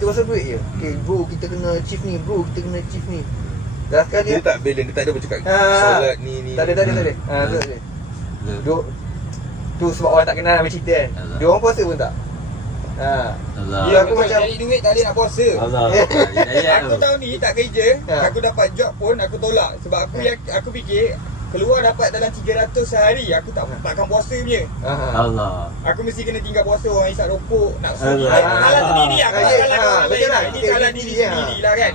cerita pasal duit je. Okay bro, kita kena achieve ni. Bro, kita kena achieve ni. Dah sekali Dia tak balance, dia tak ada bercakap solat ni. Tak ada. Tak ada. Tu sebab orang tak kenal nama cerita kan. Dia orang puasa pun tak. Allah. Ya, aku aku macam- cari duit tak ada nak puasa. Allah. Aku tahun ni tak kerja, aku dapat job pun aku tolak sebab aku fikir keluar dapat dalam 300 sehari, aku takkan puasa punya. Allah. Aku mesti kena tinggal puasa, orang hisap rokok, nak suri. Allah. Salah sendiri aku tak salahkan orang betul lain. lah. Ini Kita salah diri diri dia. sendiri lah kan.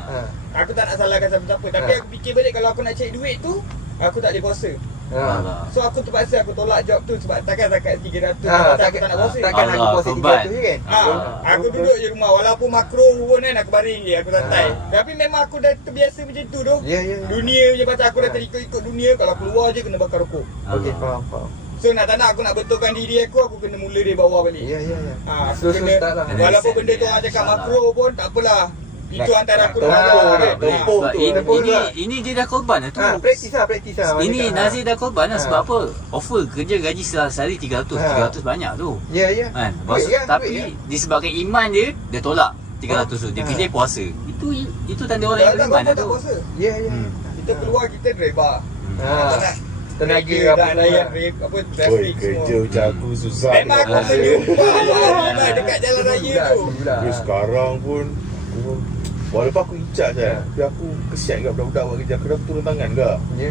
Aku tak nak salahkan siapa-siapa, tapi aku fikir balik kalau aku nak cari duit tu, aku tak boleh puasa. Allah. So aku terpaksa aku tolak job tu sebab takkan zakat 300 aku tak nak puasa. Takkan aku Allah, puasa korban. 300 je kan. Aku duduk je rumah walaupun makro pun kan aku baring je, aku santai. Tapi memang aku dah terbiasa macam tu tu. Ya. Dunia je pasal aku dah terikut-ikut dunia, kalau keluar je kena bakar rokok. Okey, faham. So nak tak nak aku nak betulkan diri aku kena mula dari bawah balik. Ya. Aku Slow kena, start lah. walaupun benda tu orang cakap makro pun tak apalah. Itu antara aku Tempoh dengan Allah kan. dia. Sebab Tempoh tu. ini dia dah korban lah tu. Praktis lah. Ini Nazir dah korban lah. Sebab Ha. apa? Offer kerja gaji sehari 300. 300 banyak tu. Ya. Kan? Duit kan, Tapi duit kan. disebabkan iman dia tolak 300 tu. Dia pilih puasa. Itu tanda orang yang Tak beriman lah tak tu. puasa. Ya. Kita keluar kita driver. Tak nak Tenaga kerja apa dah layan semua. apa Oi, traffic kerja semua. macam aku susah. Memang aku menyumpah dekat jalan raya tu. Tapi sekarang pun walaupun aku in charge kan, tapi aku kesian kat budak-budak buat kerja. Aku dah turun tangan ke. Ya.